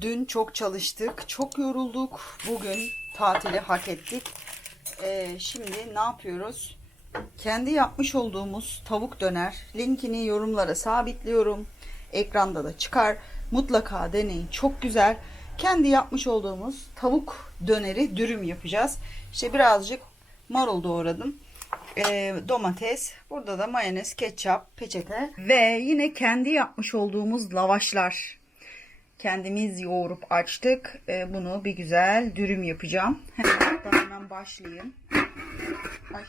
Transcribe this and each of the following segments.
Dün çok çalıştık, çok yorulduk. Bugün tatili hak ettik. Ee, şimdi ne yapıyoruz? Kendi yapmış olduğumuz tavuk döner linkini yorumlara sabitliyorum. Ekranda da çıkar. Mutlaka deneyin. Çok güzel. Kendi yapmış olduğumuz tavuk döneri dürüm yapacağız. İşte birazcık marul doğradım. Ee, domates, burada da mayonez, ketçap, peçete ve yine kendi yapmış olduğumuz lavaşlar. Kendimiz yoğurup açtık. Ee, bunu bir güzel dürüm yapacağım. Hemen, hemen başlayayım. Ay.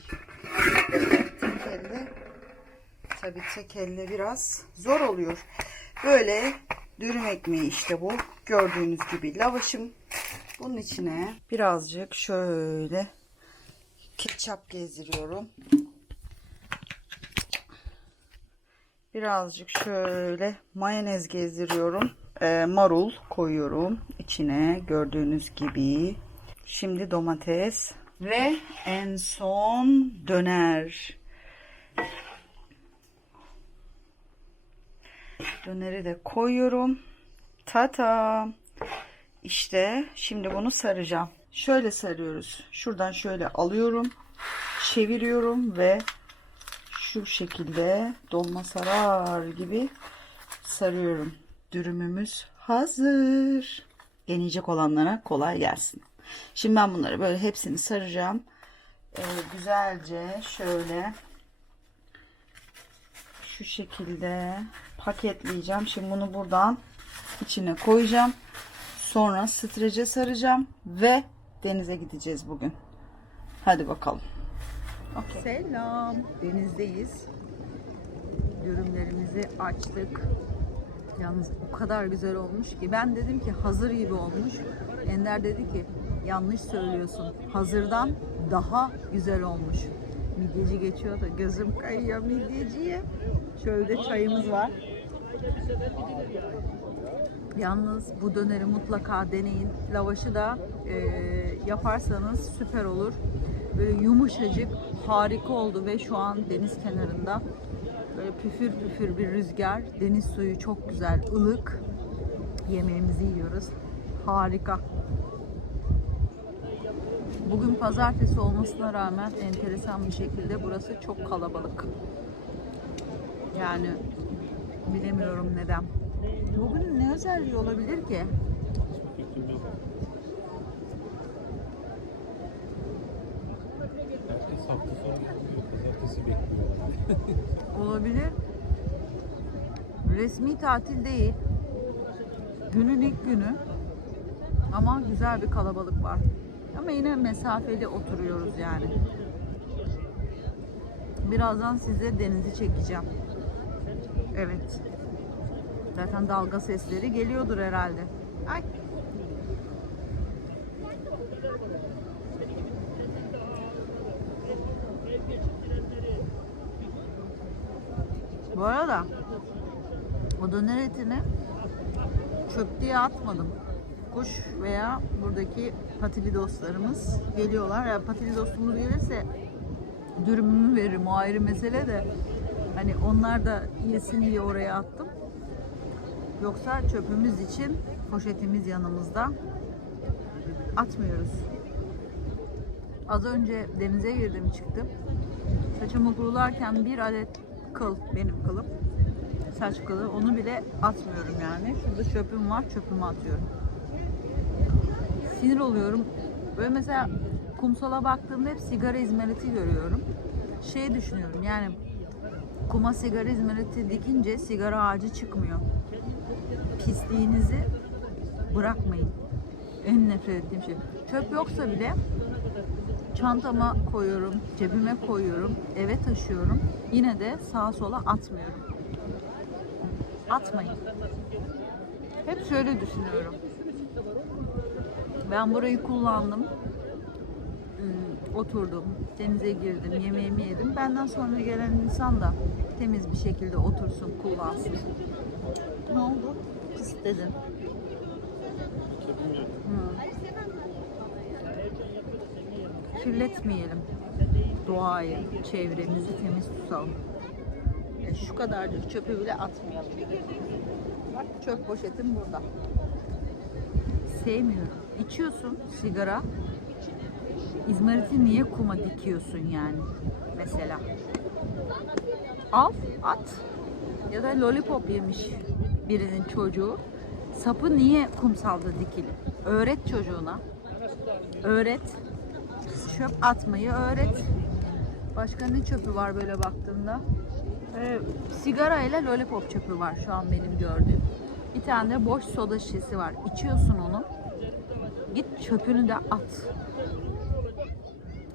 Tek elle. Tabii tek elle biraz zor oluyor. Böyle dürüm ekmeği işte bu. Gördüğünüz gibi lavaşım. Bunun içine birazcık şöyle ketçap gezdiriyorum. Birazcık şöyle mayonez gezdiriyorum. Ee, marul koyuyorum içine gördüğünüz gibi. Şimdi domates ve en son döner. Döneri de koyuyorum. Tata. İşte şimdi bunu saracağım. Şöyle sarıyoruz. Şuradan şöyle alıyorum. Çeviriyorum ve şu şekilde dolma sarar gibi sarıyorum. Dürümümüz hazır. Deneyecek olanlara kolay gelsin. Şimdi ben bunları böyle hepsini saracağım. Ee, güzelce şöyle şu şekilde paketleyeceğim. Şimdi bunu buradan içine koyacağım. Sonra strece saracağım ve denize gideceğiz bugün. Hadi bakalım. Okay. Selam. Denizdeyiz. Dürümlerimizi açtık. Yalnız o kadar güzel olmuş ki ben dedim ki hazır gibi olmuş. Ender dedi ki yanlış söylüyorsun. Hazırdan daha güzel olmuş. Midyeci geçiyor da gözüm kayıyor midyeciye. Şöyle çayımız var. Yalnız bu döneri mutlaka deneyin. Lavaşı da e, yaparsanız süper olur. Böyle yumuşacık, harika oldu ve şu an deniz kenarında. Püfür püfür bir rüzgar. Deniz suyu çok güzel, ılık. Yemeğimizi yiyoruz. Harika. Bugün pazartesi olmasına rağmen enteresan bir şekilde burası çok kalabalık. Yani bilemiyorum neden. Bugün ne özelliği olabilir ki? Herkes hafta sonu pazartesi bekliyor. Olabilir. Resmi tatil değil. Günün ilk günü. Ama güzel bir kalabalık var. Ama yine mesafeli oturuyoruz yani. Birazdan size denizi çekeceğim. Evet. Zaten dalga sesleri geliyordur herhalde. Ay. Bu arada o döner etini çöp diye atmadım. Kuş veya buradaki patili dostlarımız geliyorlar. Yani patili dostumuz gelirse dürümümü veririm o ayrı mesele de hani onlar da yesin diye oraya attım. Yoksa çöpümüz için poşetimiz yanımızda atmıyoruz. Az önce denize girdim çıktım. Saçımı kurularken bir adet kıl benim kılım. Saç kılı onu bile atmıyorum yani. Şurada çöpüm var çöpümü atıyorum. Sinir oluyorum. Böyle mesela kumsala baktığımda hep sigara izmariti görüyorum. Şey düşünüyorum yani kuma sigara izmariti dikince sigara ağacı çıkmıyor. Pisliğinizi bırakmayın. En nefret ettiğim şey. Çöp yoksa bile çantama koyuyorum, cebime koyuyorum, eve taşıyorum. Yine de sağa sola atmıyorum. Atmayın. Hep şöyle düşünüyorum. Ben burayı kullandım. Hmm, Oturdum, denize girdim, yemeğimi yedim. Benden sonra gelen insan da temiz bir şekilde otursun, kullansın. Ne oldu? Pıs dedin. Kirletmeyelim doğayı, çevremizi temiz tutalım. Ya şu kadarcık çöpü bile atmayalım. Bak çöp poşetim burada. sevmiyorum. İçiyorsun sigara. İzmariti niye kuma dikiyorsun yani? Mesela. Al, at. Ya da lollipop yemiş birinin çocuğu. Sapı niye kumsalda dikili? Öğret çocuğuna. Öğret. Çöp atmayı öğret. Başka ne çöpü var böyle baktığında? Ee, sigara ile lollipop çöpü var şu an benim gördüğüm. Bir tane de boş soda şişesi var. İçiyorsun onu. Git çöpünü de at.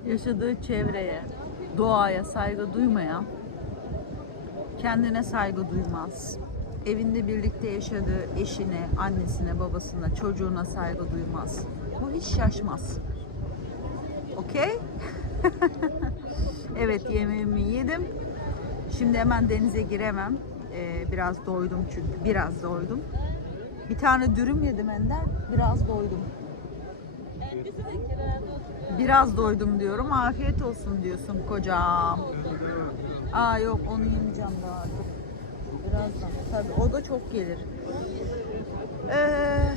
Yaşadığı çevreye, doğaya saygı duymayan kendine saygı duymaz. Evinde birlikte yaşadığı eşine, annesine, babasına, çocuğuna saygı duymaz. Bu hiç şaşmaz. Okey? evet yemeğimi yedim. Şimdi hemen denize giremem. Ee, biraz doydum çünkü. Biraz doydum. Bir tane dürüm yedim Ender. Biraz doydum. Biraz doydum diyorum. Afiyet olsun diyorsun kocam. Aa yok onu yemeyeceğim daha çok. Birazdan. Tabii o da çok gelir. Ee,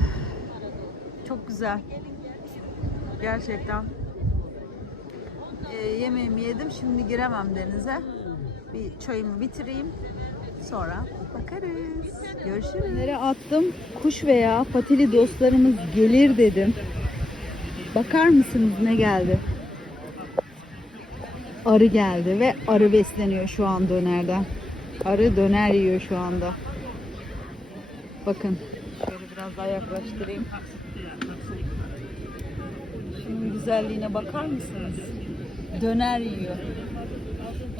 çok güzel. Gerçekten. Ee, yemeğimi yedim. Şimdi giremem denize. Bir çayımı bitireyim. Sonra bakarız. Görüşürüz. Nereye attım? Kuş veya patili dostlarımız gelir dedim. Bakar mısınız ne geldi? Arı geldi ve arı besleniyor şu an dönerden. Arı döner yiyor şu anda. Bakın. Şöyle biraz daha yaklaştırayım. Şunun güzelliğine bakar mısınız? Döner yiyor.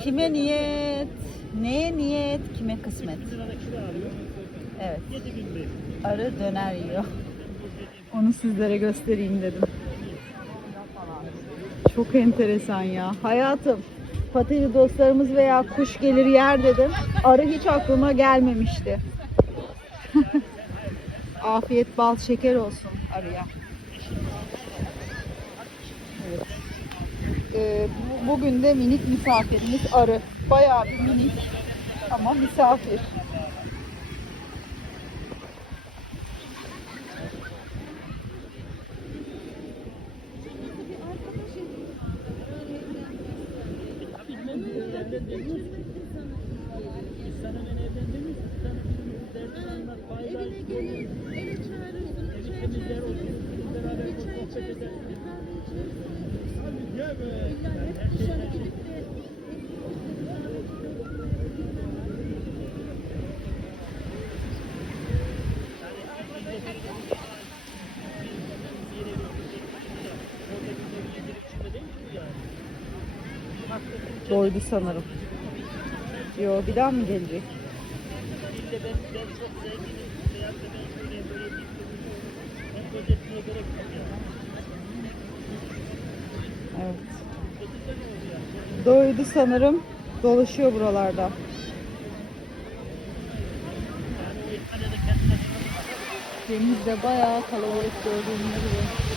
Kime niyet? Neye niyet? Kime kısmet? Evet. Arı döner yiyor. Onu sizlere göstereyim dedim. Çok enteresan ya. Hayatım, patili dostlarımız veya kuş gelir yer dedim. Arı hiç aklıma gelmemişti. Afiyet bal şeker olsun arıya. Bu- bugün de minik misafirimiz arı. Bayağı bir minik ama misafir. Doydu sanırım. Yo bir daha mı gelecek? Evet. Doydu sanırım. Dolaşıyor buralarda. Deniz de bayağı kalabalık gördüğünüz gibi.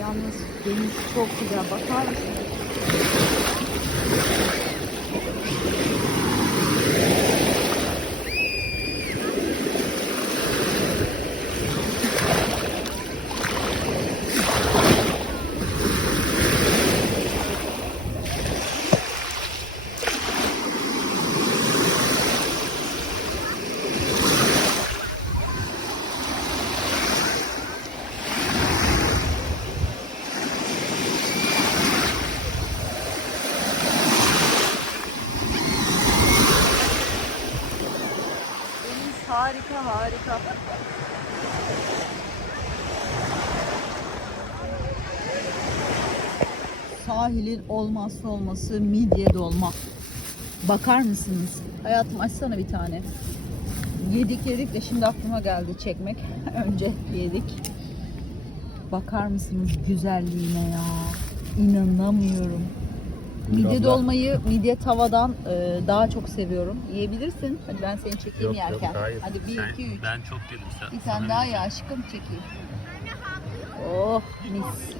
Yalnız deniz çok güzel. Bakar mısınız? Deniz harika harika. Sahilin olmazsa olması midye dolma. Bakar mısınız? Hayatım açsana bir tane. Yedik yedik de şimdi aklıma geldi çekmek. Önce yedik. Bakar mısınız güzelliğine ya? İnanamıyorum. Midye Abla. dolmayı midye tavadan e, daha çok seviyorum. Yiyebilirsin. Hadi ben seni çekeyim Yok, yok, yerken. hayır. Hadi bir Sen- iki üç. Ben çok yedim. Sen, Bir tane daha ya aşkım çekeyim. Oh mis.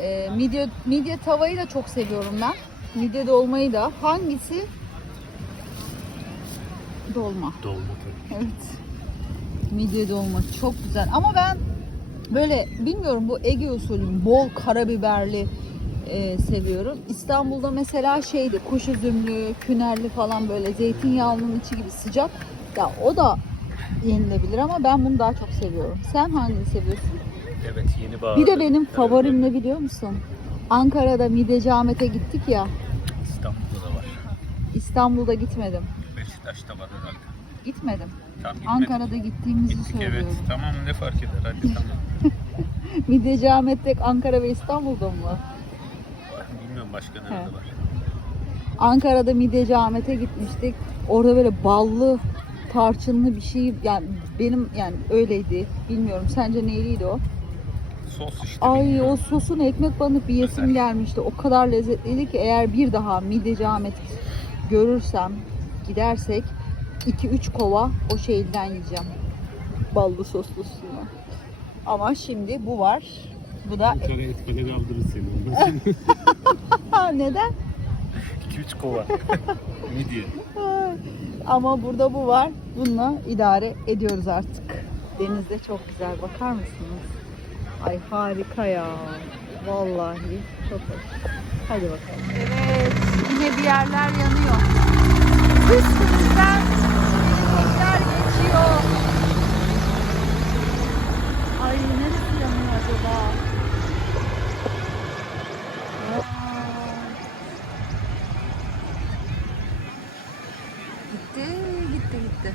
Ee, midye, midye tavayı da çok seviyorum ben. Midye dolmayı da hangisi? Dolma. Dolma tabii. Evet. Midye dolma çok güzel. Ama ben böyle bilmiyorum bu Ege usulü bol karabiberli e, seviyorum. İstanbul'da mesela şeydi kuş üzümlü, künerli falan böyle zeytinyağlının içi gibi sıcak. Ya o da yenilebilir ama ben bunu daha çok seviyorum. Sen hangini seviyorsun? Evet yeni bağ. Bir de benim favorim ne biliyor musun? Ankara'da Mideci Ahmet'e gittik ya. İstanbul'da da var. İstanbul'da gitmedim. Beşiktaş'ta var herhalde. Gitmedim. Tam gitmedik. Ankara'da gittiğimizi Gittik söylüyorum. evet. Tamam ne fark eder hadi tamam. Mideci Ahmet tek Ankara ve İstanbul'da mı? Bilmiyorum başka nerede He. var. Ankara'da Mideci Ahmet'e gitmiştik. Orada böyle ballı, tarçınlı bir şey yani benim yani öyleydi. Bilmiyorum sence neyliydi o? Sos işte. Ay o sosun ekmek banıp bir yesim Özel. gelmişti. O kadar lezzetliydi ki eğer bir daha Mideci Ahmet görürsem gidersek 2-3 kova o şeyden yiyeceğim. Ballı soslusunu. Ama şimdi bu var. Bu da Ankara etkene kaldırır seni. Neden? 2-3 kova. Midye. Ama burada bu var. Bununla idare ediyoruz artık. Denizde çok güzel. Bakar mısınız? Ay harika ya. Vallahi çok hoş. Hadi bakalım. Evet. Yine bir yerler yanıyor. Üstümüzden helikopter geçiyor. Ay neresi yanıyor acaba? Gitti, gitti, gitti.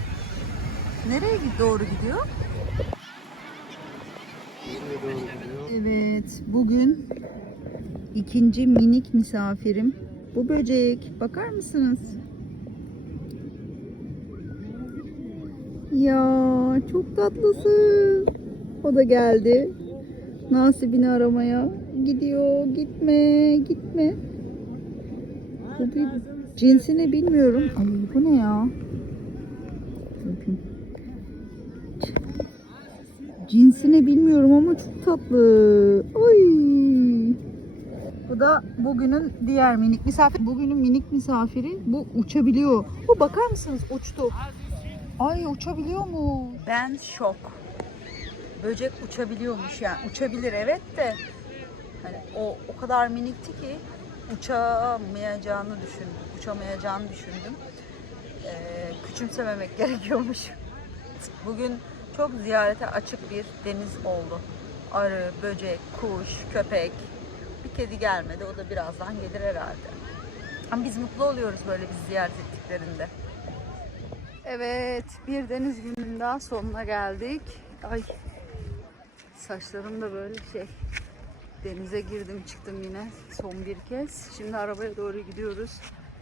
Nereye doğru gidiyor? Evet, bugün ikinci minik misafirim. Bu böcek. Bakar mısınız? Ya çok tatlısın. O da geldi. Nasibini aramaya. Gidiyor. Gitme, gitme. Bu bir cinsini bilmiyorum. Ay bu ne ya? Bakın. Cinsini bilmiyorum ama çok tatlı. Ay. Bu da bugünün diğer minik misafiri. Bugünün minik misafiri bu uçabiliyor. Bu bakar mısınız uçtu. Ay uçabiliyor mu? Ben şok. Böcek uçabiliyormuş yani. Uçabilir evet de hani o o kadar minikti ki uçamayacağını düşündüm. Uçamayacağını düşündüm. Ee, küçümsememek gerekiyormuş. Bugün çok ziyarete açık bir deniz oldu. Arı, böcek, kuş, köpek. Bir kedi gelmedi. O da birazdan gelir herhalde. Ama biz mutlu oluyoruz böyle biz ziyaret ettiklerinde. Evet, bir deniz gününün daha sonuna geldik. Ay, saçlarım da böyle şey. Denize girdim çıktım yine son bir kez. Şimdi arabaya doğru gidiyoruz.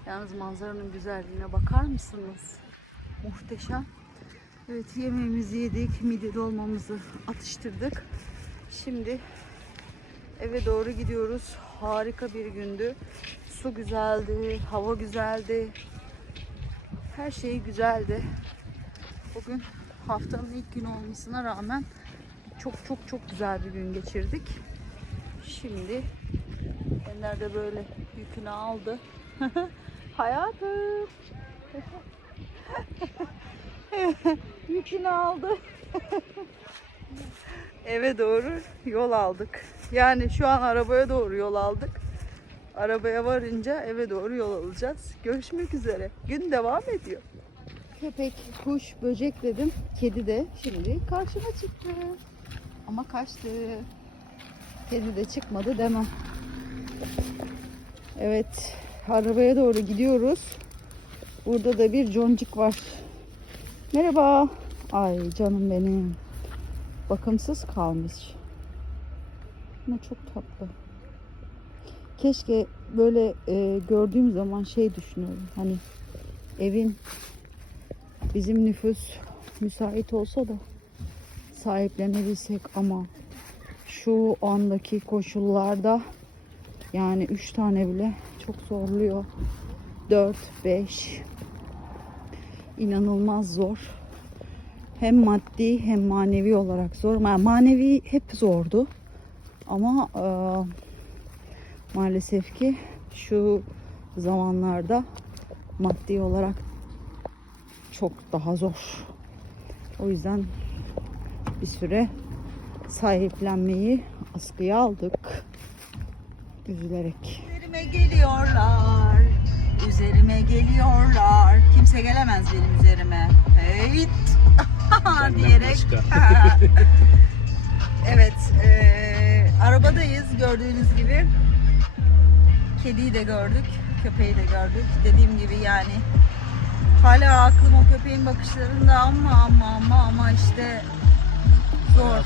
Yalnız manzaranın güzelliğine bakar mısınız? Muhteşem. Evet yemeğimizi yedik. Midye dolmamızı atıştırdık. Şimdi eve doğru gidiyoruz. Harika bir gündü. Su güzeldi, hava güzeldi. Her şey güzeldi. Bugün haftanın ilk günü olmasına rağmen çok çok çok güzel bir gün geçirdik. Şimdi Ender de böyle yükünü aldı. Hayatım. yükünü aldı. Eve doğru yol aldık. Yani şu an arabaya doğru yol aldık. Arabaya varınca eve doğru yol alacağız. Görüşmek üzere. Gün devam ediyor. Köpek, kuş, böcek dedim. Kedi de şimdi karşıma çıktı. Ama kaçtı. Kedi de çıkmadı demem. Evet, arabaya doğru gidiyoruz. Burada da bir concik var. Merhaba. Ay canım benim. Bakımsız kalmış. Ne çok tatlı. Keşke böyle e, gördüğüm zaman şey düşünüyorum. Hani evin bizim nüfus müsait olsa da sahiplenebilsek ama şu andaki koşullarda yani 3 tane bile çok zorluyor. 4 5 inanılmaz zor. Hem maddi hem manevi olarak zor. Yani manevi hep zordu. Ama e, maalesef ki şu zamanlarda maddi olarak çok daha zor. O yüzden bir süre sahiplenmeyi askıya aldık. Üzülerek. Geliyorlar. Üzerime geliyorlar. Kimse gelemez benim üzerime. Heyt. diyerek. evet. eee, arabadayız gördüğünüz gibi. Kediyi de gördük. Köpeği de gördük. Dediğim gibi yani hala aklım o köpeğin bakışlarında ama ama ama ama işte zor.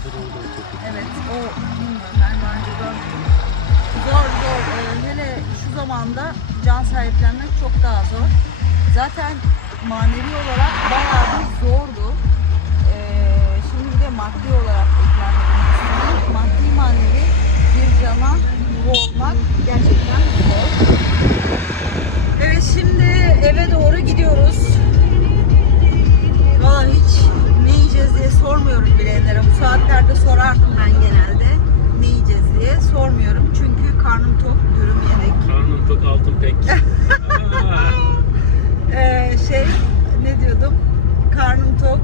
Evet o bilmiyorum ben daha önce. Zor zor. Ee, hele şu zamanda can sahiplenmek çok daha zor. Zaten manevi olarak bayağı bir zordu. Ee, şimdi bir de maddi olarak eklenmedi. Maddi manevi bir cana olmak gerçekten zor. Evet şimdi eve doğru gidiyoruz. Valla hiç ne yiyeceğiz diye sormuyorum bile. Bu saatlerde sorardım ben genelde. Ne yiyeceğiz diye sormuyorum. Çünkü karnım tok, dürüm yedik. Karnın tok altın pek. Ee, şey, ne diyordum? Karnım tok.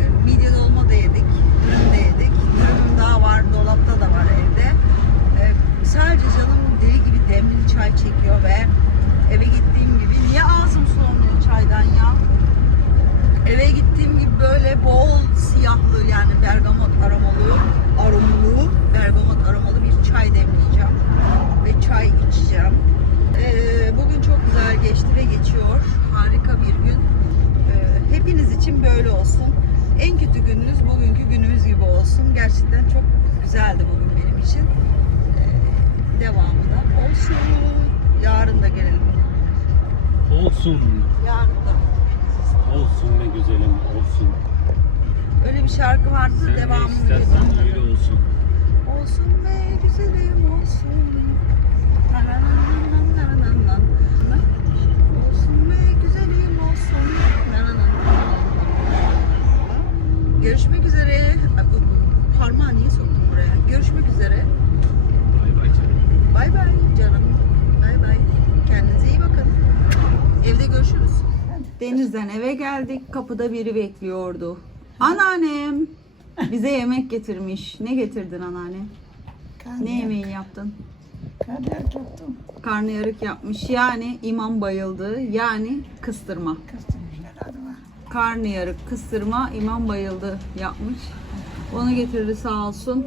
Ee, Midye dolma da yedik. Dürüm de yedik. Dürümüm daha var, dolapta da var evde. Ee, sadece canım deli gibi demli çay çekiyor ve eve gittiğim gibi niye ağzım sulanıyor çaydan ya? Eve gittiğim gibi böyle bol siyahlı yani bergamot aromalı, aromalı, bergamot aromalı bir çay demleyeceğim ve çay içeceğim. Ee, bugün çok güzel geçti ve geçiyor. Harika bir gün. Ee, hepiniz için böyle olsun. En kötü gününüz bugünkü günümüz gibi olsun. Gerçekten çok güzeldi bugün benim için. Ee, devamı da olsun. Yarın da gelelim. olsun. Yarın da. Olsun be güzelim olsun. Öyle bir şarkı vardı Sen devamını istersen öyle olsun. Olsun be güzelim olsun. Olsun be güzelim olsun. Görüşmek üzere. Bu Parmağı niye soktum buraya? Görüşmek üzere. Bay bay canım. Bay bay canım. Bay bay. Kendinize iyi bakın. Evde görüşürüz. Denizden eve geldik. Kapıda biri bekliyordu. Anneannem bize yemek getirmiş. Ne getirdin anneanne? Ne yemeği yaptın? Kader tuttum. Karnıyarık yapmış. Yani imam bayıldı. Yani kıstırma. Kıstırmışlar adıma. Karnıyarık, kıstırma, imam bayıldı yapmış. Onu getirdi sağ olsun.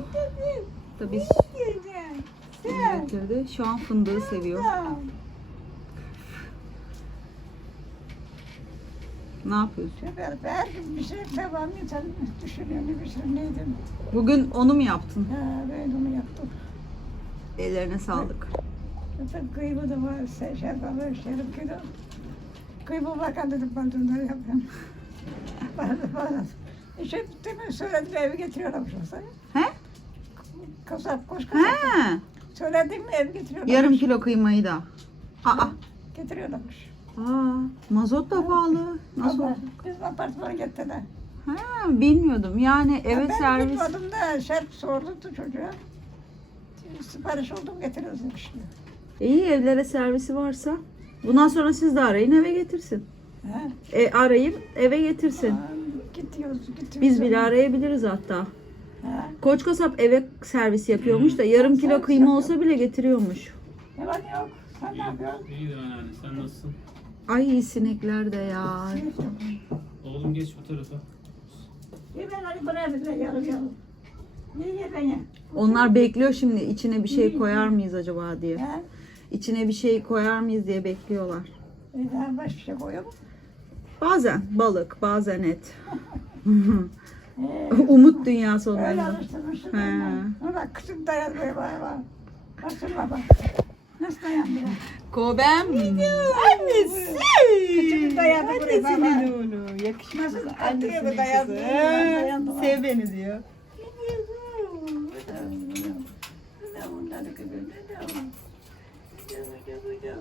Tabii onu getirdi. Şu an fındığı seviyor. Ne yapıyorsun? Şöyle her gün bir şey devam insan düşünüyor bir şey neydim. Bugün onu mu yaptın? Ha ben onu yaptım. Ellerine sağlık. Zaten kıyma da var, seçer balı, şerim kilo. Kıyma bakan dedim ben de onları yapıyorum. Bazı bazı. İşte demin söyledim evi getiriyorlarmış olsa. He? Kasap, koş kasap. He. Söyledim mi evi getiriyorlarmış. Yarım kilo kıymayı da. Aa. Getiriyorlarmış. Aa. Mazot da pahalı. Nasıl? Ama Bizim apartmana gittiler. Ha, bilmiyordum. Yani eve ben servis. gitmedim da şarkı sordu çocuğa. Sipariş oldum getiriyoruz demiş. İyi evlere servisi varsa. Bundan sonra siz de arayın eve getirsin. Ha? E, arayıp eve getirsin. Aa, Gidiyoruz, gidiyoruz. Biz bile arayabiliriz hatta. Ha? Koç kasap eve servis yapıyormuş da yarım kilo kıyma olsa bile getiriyormuş. Ne var ne yok? Sen ne yapıyorsun? İyidir anneanne sen nasılsın? Ay sinekler de ya. Oğlum geç bu tarafa. Ye ben hadi buraya bir de yarım yarım. Ye ye ben ye. Onlar bekliyor şimdi içine bir şey koyar mıyız acaba diye. İçine bir şey koyar mıyız diye bekliyorlar. Bir daha başka bir şey koyuyor mu? Bazen balık, bazen et. Umut dünyası öyle onların. alıştırmışsın He. ondan. Bak kızım dayanmıyor bana. Baksana baba. Nasıl. Kobem. Annesi. Küçük dayandı buraya baba. oğlu. Yakışmaz. Nasıl atıyor bu dayandı? Sev beni diyor.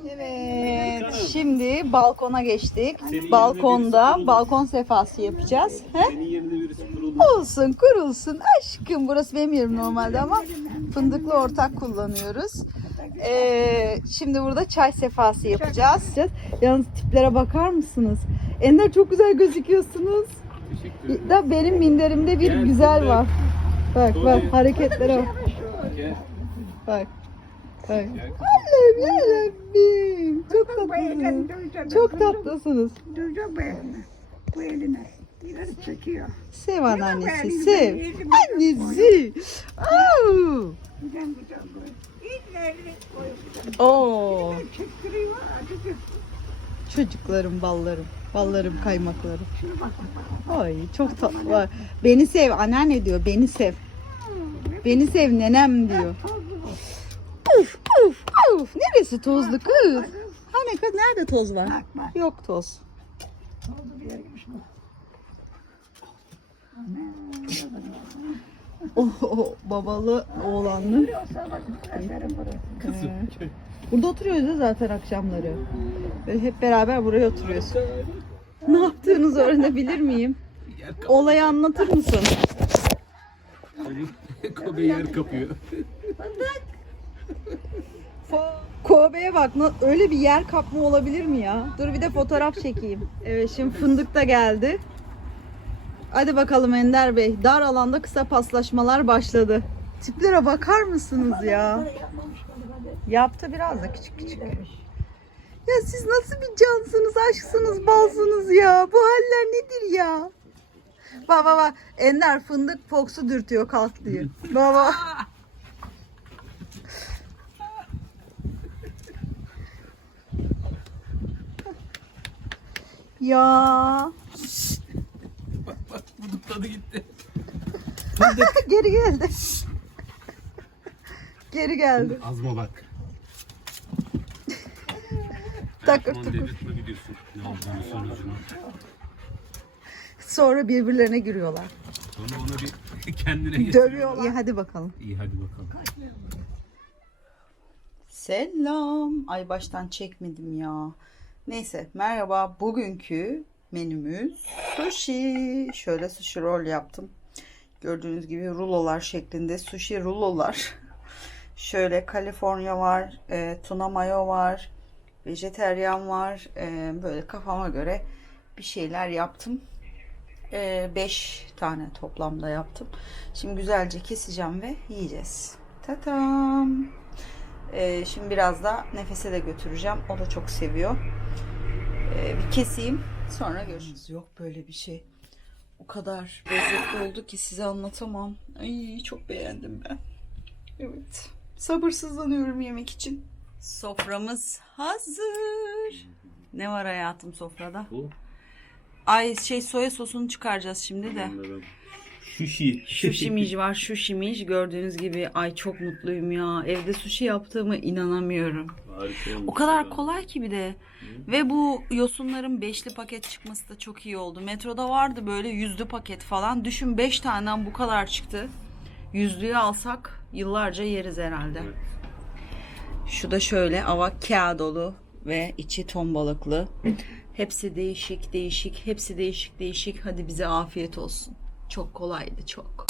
Evet, şimdi balkona geçtik. Senin Balkonda balkon sefası yapacağız. He? Senin yerine birisi kuruldu. Olsun, kurulsun. Aşkım burası benim yerim normalde ama fındıklı ortak kullanıyoruz. Ee, şimdi burada çay sefası yapacağız. Yalnız tiplere bakar mısınız? Ender çok güzel gözüküyorsunuz. Teşekkür ederim. Da benim minderimde bir Gel, güzel var. Bak bak Tabii. hareketlere bak. Gel. Bak. Bak. Allah'ım yarabbim. Çok tatlısınız. Çok tatlısınız. Duyacağım bu elini. Bu eline. İleri çekiyor. Sev anneannesi, sev. böyle. Annesi. Oo. Güzel güzel bu. Koyuyor. Oo. Çocuklarım, ballarım. Ballarım, kaymaklarım. Ay çok tatlı. Beni sev anneanne diyor. Beni sev. Beni sev nenem diyor. Uf uf uf. Neresi tozlu kız? Hani kız nerede toz var? Yok toz. Oldu bir yermiş bu. O, o babalı oğlanlı. Kızım. Burada oturuyoruz ya zaten akşamları. Böyle hep beraber buraya oturuyoruz. Ne yaptığınızı öğrenebilir miyim? Olayı anlatır mısın? Kobe yer kapıyor. Kobe'ye bak öyle bir yer kapma olabilir mi ya? Dur bir de fotoğraf çekeyim. Evet şimdi fındık da geldi. Hadi bakalım Ender Bey. Dar alanda kısa paslaşmalar başladı. Tiplere bakar mısınız ya? Yaptı biraz da küçük küçük. Ya siz nasıl bir cansınız, aşksınız, balsınız ya? Bu haller nedir ya? Bak bak. Ender fındık Fox'u dürtüyor kalk diyor. Baba. Ya. Bak bak buduk tadı gitti. Geri geldi. Geri geldi. Azma bak. Takır Aman tukur. devletme gidiyorsun. Ne olduğunu sonucunu. Sonra birbirlerine giriyorlar. Sonra ona bir kendine getiriyor. Dövüyorlar. İyi hadi bakalım. İyi hadi bakalım. Selam. Ay baştan çekmedim ya. Neyse merhaba. Bugünkü menümüz sushi. Şöyle sushi roll yaptım. Gördüğünüz gibi rulolar şeklinde sushi rulolar. Şöyle Kaliforniya var, e, tuna mayo var, vejeteryan var. E, böyle kafama göre bir şeyler yaptım. 5 tane toplamda yaptım. Şimdi güzelce keseceğim ve yiyeceğiz. Tatam. Ee, şimdi biraz da nefese de götüreceğim. O da çok seviyor. Ee, bir keseyim. Sonra görüşürüz. Yok böyle bir şey. O kadar lezzetli oldu ki size anlatamam. Ay çok beğendim ben. Evet. Sabırsızlanıyorum yemek için. Soframız hazır. Ne var hayatım sofrada? Bu. Ay şey soya sosunu çıkaracağız şimdi de. Anladım. Sushi. Sushimij var, sushimij. Gördüğünüz gibi ay çok mutluyum ya. Evde sushi yaptığımı inanamıyorum. Harika olmuş O kadar ya. kolay ki bir de. Ve bu yosunların beşli paket çıkması da çok iyi oldu. Metroda vardı böyle yüzlü paket falan. Düşün beş taneden bu kadar çıktı. Yüzlüğü alsak yıllarca yeriz herhalde. Evet. Şu da şöyle avokadolu ve içi ton balıklı. Hepsi değişik değişik, hepsi değişik değişik. Hadi bize afiyet olsun. Çok kolaydı çok.